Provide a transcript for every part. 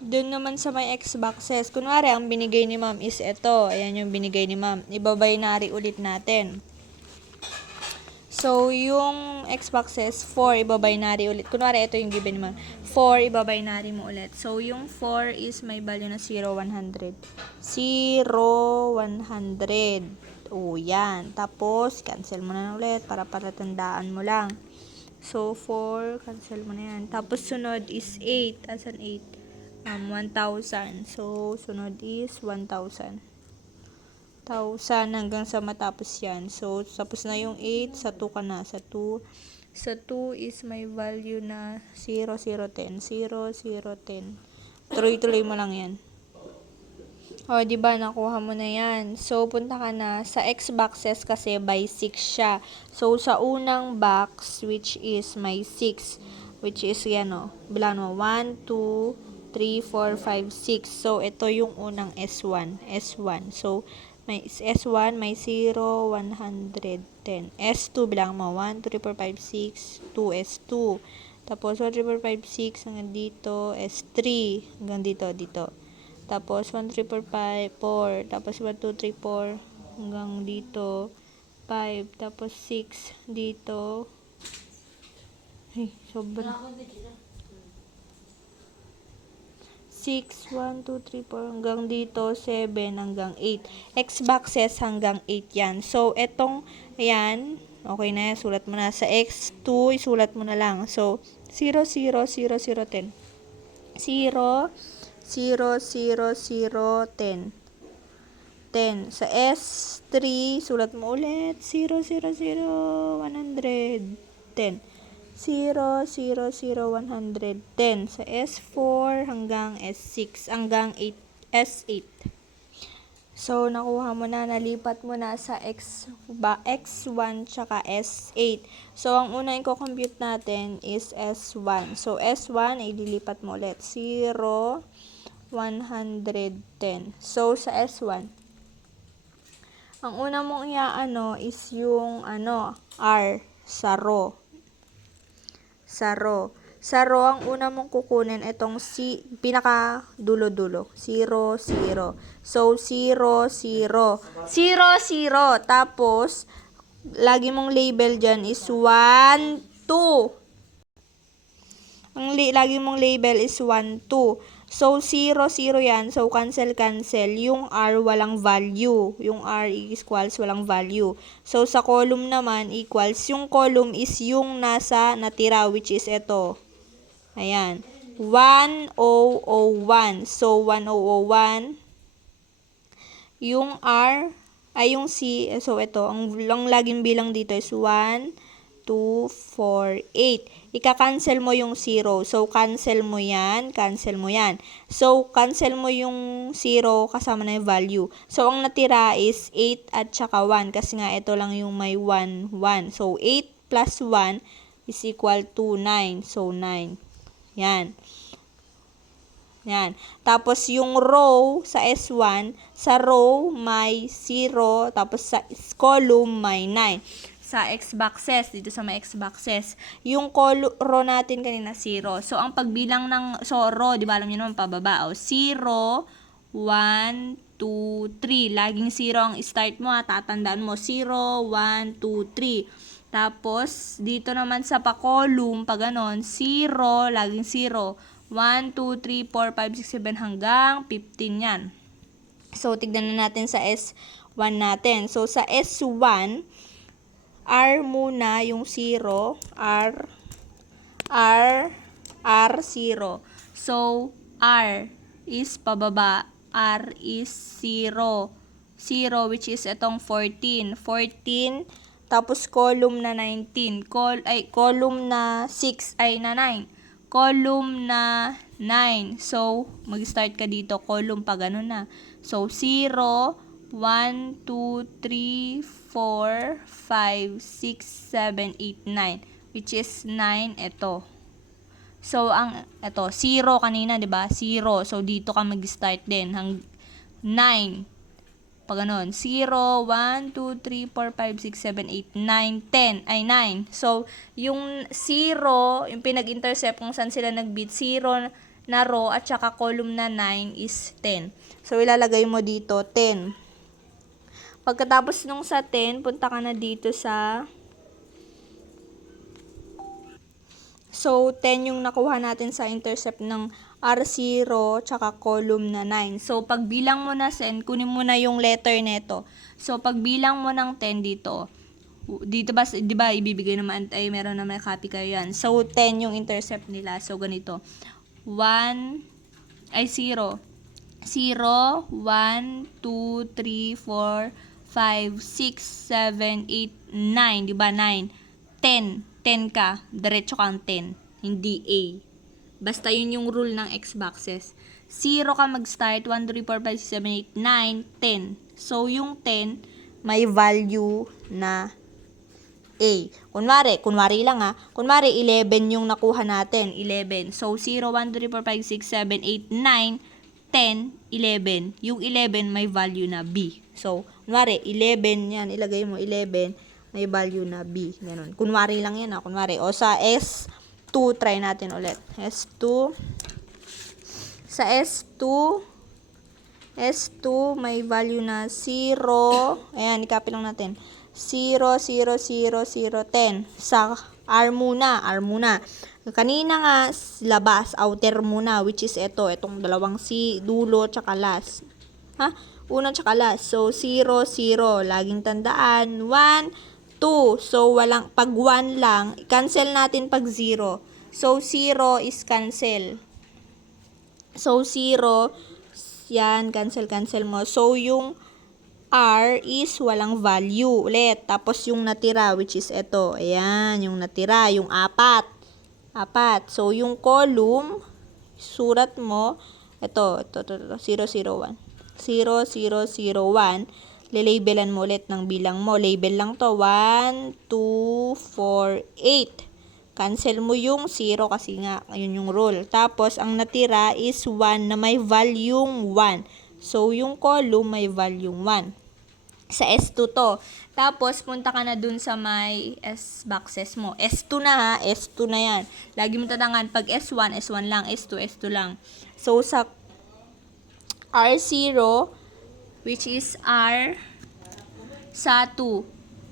dun naman sa may X boxes, kunwari, ang binigay ni ma'am is ito. Ayan yung binigay ni ma'am. Iba-binary ulit natin. So, yung X boxes, 4, iba-binary ulit. Kunwari, ito yung given ni ma'am. 4, iba-binary mo ulit. So, yung 4 is may value na 0, 100. 0, 100. O, yan. Tapos, cancel mo na ulit para palatandaan mo lang. So, 4, cancel mo na yan. Tapos, sunod is 8. Asan 8? 1,000. So, sunod is 1,000. 1,000 hanggang sa matapos yan. So, tapos na yung 8. Sa 2 ka na. Sa 2. Sa 2 is may value na 0, 0, 10. 0, 0, 10. Tuloy-tuloy mo lang yan. O, diba, nakuha mo na yan. So, punta ka na. Sa X boxes kasi by 6 siya. So, sa unang box, which is may 6, which is yan o. Bilang mo, 1, 2, 3, 4, 5, 6. So, ito yung unang S1. S1. So, may S1, may 0, 110. S2, bilang mo, 1, 2, 3, 4, 5, 6, 2, S2. Tapos, 1, 3, 4, 5, 6, hanggang dito, S3, hanggang dito. Tapos, 1, 3, 4, 5, 4. Tapos, 1, 2, 3, 4. Hanggang dito. 5. Tapos, 6. Dito. Ay, sobra. 6, 1, 2, 3, 4. Hanggang dito. 7. Hanggang 8. X boxes hanggang 8 yan. So, etong, ayan. Okay na yan. Sulat mo na. Sa X2, isulat mo na lang. So, 0, 0, 0, 0, 10. 0, 0, 0, 0, 10. 10. Sa S3, sulat mo ulit. 0, 0, 0, 100. 10. 0, 0, 0, 110. Sa S4 hanggang S6. Hanggang 8, S8. So, nakuha mo na, nalipat mo na sa X1 tsaka S8. So, ang una yung compute natin is S1. So, S1, ililipat mo ulit. 0, 110. So, sa S1, ang una mong iaano is yung R sa row. Sa row. Sa row, ang una mong kukunin itong pinaka dulo-dulo. 0, 0. So, 0, 0. 0, 0. Tapos, lagi mong label dyan is 1, 2. Lagi mong label is 1, 2. So, 0, 0 yan. So, cancel. Yung R walang value. Yung R equals walang value. So, sa column naman equals, yung column is yung nasa natira, which is ito. Ayan. 1001. So, 1001. Yung R, ay yung C, so ito, ang laging bilang dito is 1, 2, 4, 8. Ika-cancel mo yung 0. So, cancel mo yan. So, cancel mo yung 0 kasama na yung value. So, ang natira is 8 at saka 1 kasi nga ito lang yung may 1, 1. So, 8 plus 1 is equal to 9. So, 9. Yan. Yan. Tapos, yung row sa S1, sa row may 0, tapos sa column may 9. Sa X boxes, dito sa may X boxes, yung row natin kanina 0. So, ang pagbilang ng, row, di ba alam niyo naman pababa, 0, 1, 2, 3. Laging 0 ang start mo, tatandaan mo, 0, 1, 2, 3. Tapos, dito naman sa pa-column, pag ganon, 0, laging 0. 1, 2, 3, 4, 5, 6, 7, hanggang 15 yan. So, tignan na natin sa S1 natin. So, sa S1, R muna yung 0. R, 0. So, R is pababa. R is 0. 0, which is itong 14. 14, tapos column na 19. Column na 6, na 9. Column na 9. So, mag-start ka dito. Column pa ganun na. So, 0, 1, 2, 3, 4, 5, 6, 7, 8, 9. Which is 9 ito. So, ito, 0 kanina, di ba? 0. So, dito ka mag-start din. 9. Pag ganun, 0, 1, 2, 3, 4, 5, 6, 7, 8, 9, 10. Ay, 9. So, yung 0, yung pinag-intercept kung saan sila nag-bit, 0, 9, na row at saka column na 9 is 10. So, ilalagay mo dito 10. Pagkatapos nung sa 10, punta ka na dito sa... So, 10 yung nakuha natin sa intercept ng R0 tsaka column na 9. So, pagbilang mo na sen, kunin mo na yung letter neto. So, pagbilang mo ng 10 dito ba, di ba, ibibigay naman, ay meron naman copy kayo yan. So, 10 yung intercept nila. So, ganito. 0, 0, 1, 2, 3, 4, 5, 6, 7, 8, 9. Di ba, 9. 10 ka. Diretso kang 10. Hindi A. Basta yun yung rule ng X boxes. 0 ka mag-start. 1, 2, 3, 4, 5, 6, 7, 8, 9, 10. So, yung 10, may value na A. Kunwari lang kunwari 11 yung nakuha natin, 11. So, 0, 1, 2, 3, 4, 5, 6, 7, 8, 9, 10, 11. Yung 11 may value na B. So, kunwari 11 yan, ilagay mo 11, may value na B. Ganun. Kunwari lang yan kunwari. O sa S2, try natin ulit. S2. Sa S2 may value na 0. Ayan, i-copy lang natin. 0, 0, 0, 0, 10. Sa R muna. Kanina nga, labas, outer muna, which is itong dalawang C, dulo, tsaka last. Una tsaka last. So, 0, 0. Laging tandaan. 1, 2. So, pag 1 lang, cancel natin pag 0. So, 0 is cancel. So, 0, yan, cancel mo. So, yung R is walang value ulit. Tapos yung natira, which is ito. Ayan, yung natira, yung 4. So, yung column, surat mo, ito, 0, 0, 1. 0, 0, 0, 1. Lalabelan mo ulit ng bilang mo. Label lang to. 1, 2, 4, 8. Cancel mo yung 0 kasi nga, yun yung rule. Tapos, ang natira is 1 na may value 1. So, yung column may value 1. Sa S2 to. Tapos, punta ka na dun sa may S boxes mo. S2 na S2 na yan. Lagi mo tatangan, pag S1, S1 lang. S2, S2 lang. So, sa R0, which is R, sa 2.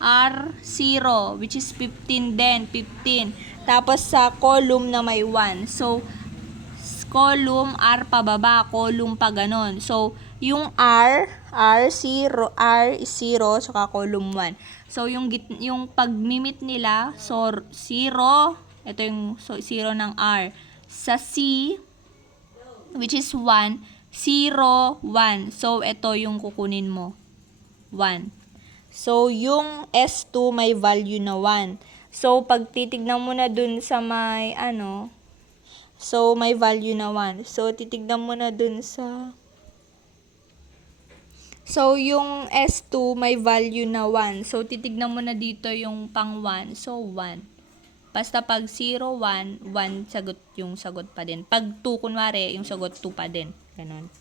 R0, which is 15 din. 15. Tapos, sa column na may 1. So, column, R pababa, column pa ganon. So, yung R0, saka column 1. So, yung pag-mimit nila, so, 0, ito yung 0 ng R. Sa C, which is 1, 0, 1. So, ito yung kukunin mo, 1. So, yung S2 may value na 1. So, pag titignan mo na dun sa may, so, may value na 1. So, titignan mo na dun sa... So, yung S2 may value na 1. So, titignan mo na dito yung pang 1. So, 1. Basta pag 0, 1, 1 yung sagot pa din. Pag 2, kunwari, yung sagot 2 pa din. Ganon.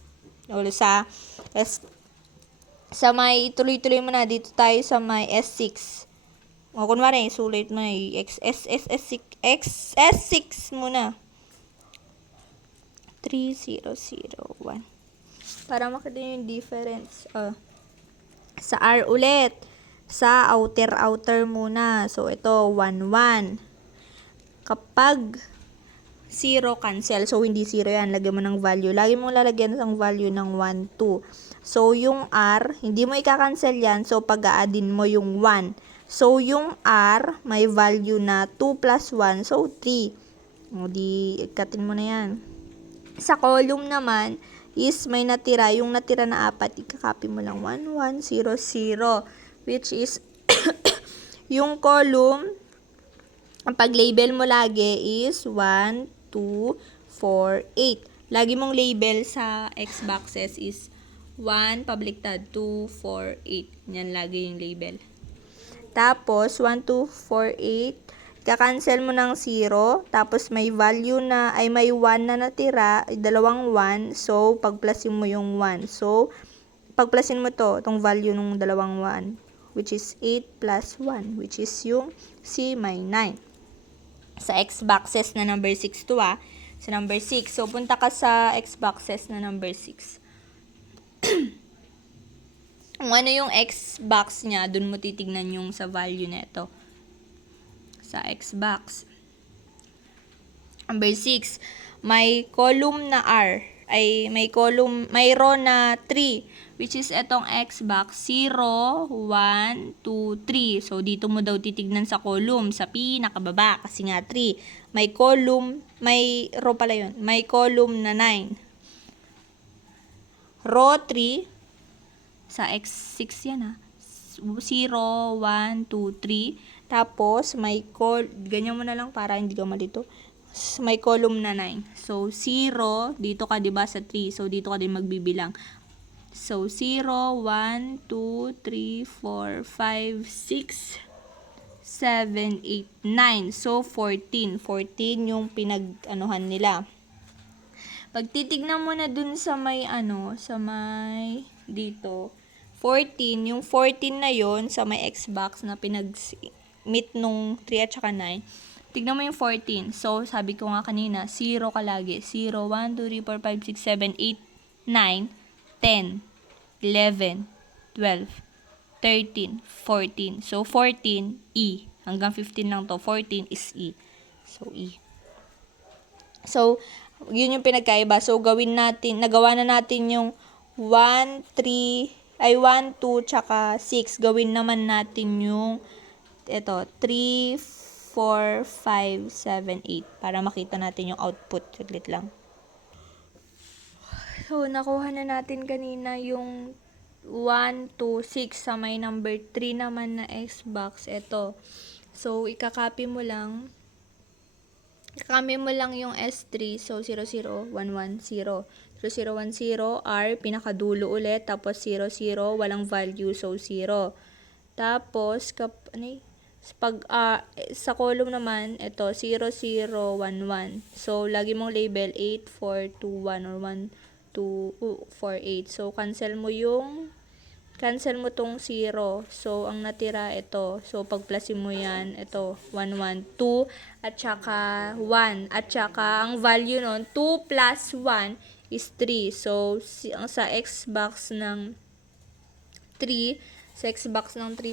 O, sa may, tuloy-tuloy mo na. Dito tayo sa may S6. O, kunwari, sulit mo na S6 muna. 3, 0, 0, 1. Para makita yung difference. Sa R ulit. Sa outer muna. So, ito, 1, 1. Kapag 0, cancel. So, hindi 0 yan. Lagyan mo ng value. Lagi mong lalagyan ng value ng 1, 2. So, yung R, hindi mo ika-cancel yan. So, pag-aadin mo yung 1. So, yung R, may value na 2 plus 1. So, 3. O, di, ikatin mo na yan. Sa column naman, is may natira. Yung natira na 4, ikakopy mo lang 1, 1, 0, 0. Which is, yung column, ang pag-label mo lagi is 1, 2, 4, 8. Lagi mong label sa X boxes is 1, pabliktad, 2, 4, 8. Yan lagi yung label. Tapos, 1, 2, 4, 8. Ika-cancel mo ng 0, tapos may value na, ay may 1 na natira, ay dalawang 1, so, pag-plusin mo yung 1. So, pag-plusin mo itong value ng dalawang 1, which is 8 plus 1, which is yung C may 9. Sa X boxes na number 6 to Sa number 6. So, punta ka sa X boxes na number 6. Kung ano yung X box niya, dun mo titignan yung sa value nito. Sa X box. Number 6. May column na R. May row na 3. Which is itong X box. 0, 1, 2, 3. So, dito mo daw titignan sa column. Sa pinakababa. Kasi nga 3. May row pala yun. May column na 9. Row 3. Sa X6 yan 0, 1, 2, 3. Tapos, ganyan mo na lang para hindi ka malito. May column na 9. So, 0, dito ka diba sa 3. So, dito ka din magbibilang. So, 0, 1, 2, 3, 4, 5, 6, 7, 8, 9. So, 14. 14 yung pinag-anuhan nila. Pag titignan mo na dun sa may dito, 14, yung 14 na yon sa may Xbox na pinag-meet nung 3 at saka 9, tignan mo yung 14. So, sabi ko nga kanina, 0 ka lagi. 0, 1, 2, 3, 4, 5, 6, 7, 8, 9, 10, 11, 12, 13, 14. So, 14, E. Hanggang 15 lang to. 14 is E. So, E. So, yun yung pinagkaiba. So, nagawa na natin yung 1, 2, tsaka 6. Gawin naman natin yung 3, 4, 5, 7, 8. Para makita natin yung output. Saglit lang. So, nakuha na natin kanina yung 1, 2, 6 sa may number 3 naman na Xbox. Ito. So, ikakopy mo lang yung S3, so 0011, 0. 0010, R, pinakadulo ulit, tapos 00, walang value, so 0. Tapos, sa column naman, ito, 0011. So, lagi mong label 8421 or 1248. So, cancel mo tong 0. So, ang natira ito. So, pagplasin mo yan, ito, 1, 1, 2, at saka 1. At saka, ang value nun, 2 plus 1 is 3. So, sa Xbox ng 3,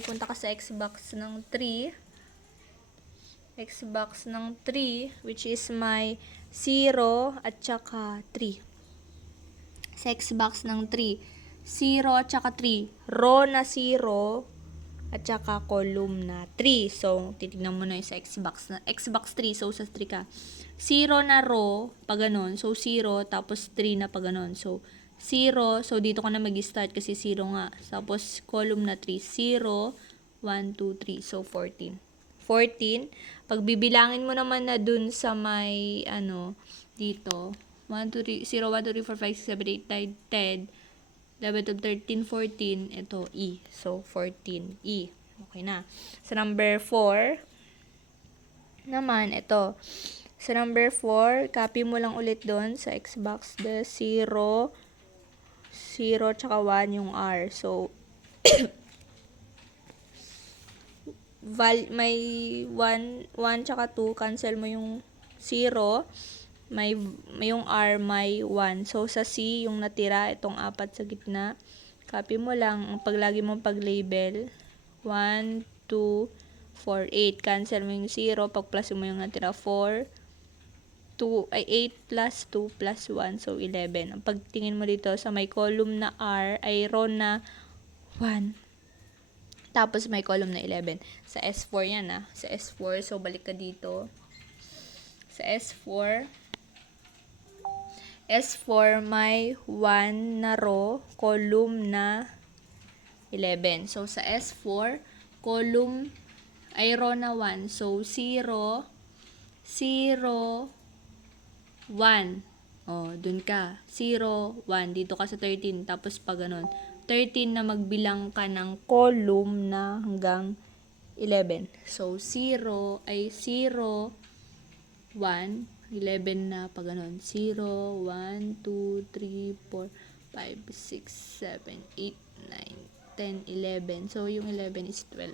punta ka sa Xbox ng 3. Xbox ng 3, which is may 0 at saka 3. Sa Xbox ng 3. 0 at saka 3. Row na 0 at saka column na 3. So, titignan mo na yung sa Xbox 3. So, sa 3 ka. 0 na row, pag ganun. So, 0, tapos 3 na pag ganun. So, 0. So, dito ka na mag-start kasi 0 nga. Tapos, column na 3. 0, 1, 2, 3. So, 14. 14. Pag bibilangin mo naman na dun sa may, dito. 1, 2, 3, 0, 1, 2, 3, 4, 5, 6, 7, 8, 9, 10, 11, 12, 13, 14, ito, E. So, 14, E. Okay na. Sa number 4, naman, ito. Sa number 4, copy mo lang ulit doon sa Xbox, the 0, 0, tsaka 1 yung R. So, may 1, tsaka 2, cancel mo yung 0, yung R may 1. So, sa C, yung natira, itong 4 sa gitna, copy mo lang, ang paglagi mong pag-label, 1, 2, 4, 8. Cancel mo yung 0, pag-plus mo yung natira, 4, 8 plus 2 plus 1, so 11. Ang pagtingin mo dito, sa may column na R, ay row na 1. Tapos, may column na 11. Sa S4 yan sa S4, so balik ka dito. Sa S4, may 1 na row, column na 11. So, sa S4, column ay row na 1. So, 0, 0, 1. Dun ka. 0, 1. Dito ka sa 13. Tapos, pag ganun. 13 na magbilang ka ng column na hanggang 11. So, 0 ay 0, 1, 11 na pag ganun. 0, 1, 2, 3, 4, 5, 6, 7, 8, 9, 10, 11. So, yung 11 is 12.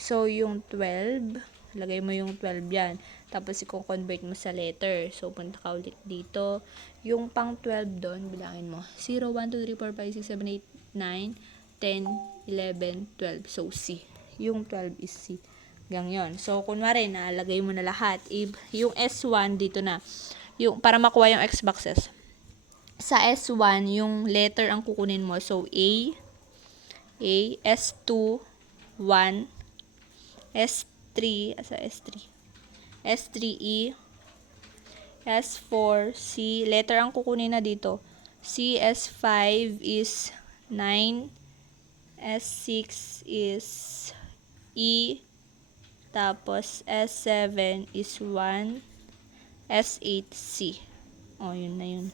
So, yung 12, Lagay mo yung 12 yan. Tapos, i-convert mo sa letter. So, punta ka ulit dito. Yung pang 12 doon, bilangin mo. 0, 1, 2, 3, 4, 5, 6, 7, 8, 9, 10, 11, 12. So, C. Yung 12 is C. Ganyan yun. So, kunwari, nalagay mo na lahat. Yung S1 dito na. Yung, para makuha yung X boxes. Sa S1, yung letter ang kukunin mo. So, A, S2, 1, S3, sa S3, S3E, S4, C, letter ang kukunin na dito. C, S5 is 9, S6 is E, tapos S7 is 1, S8, C. O, yun na yun.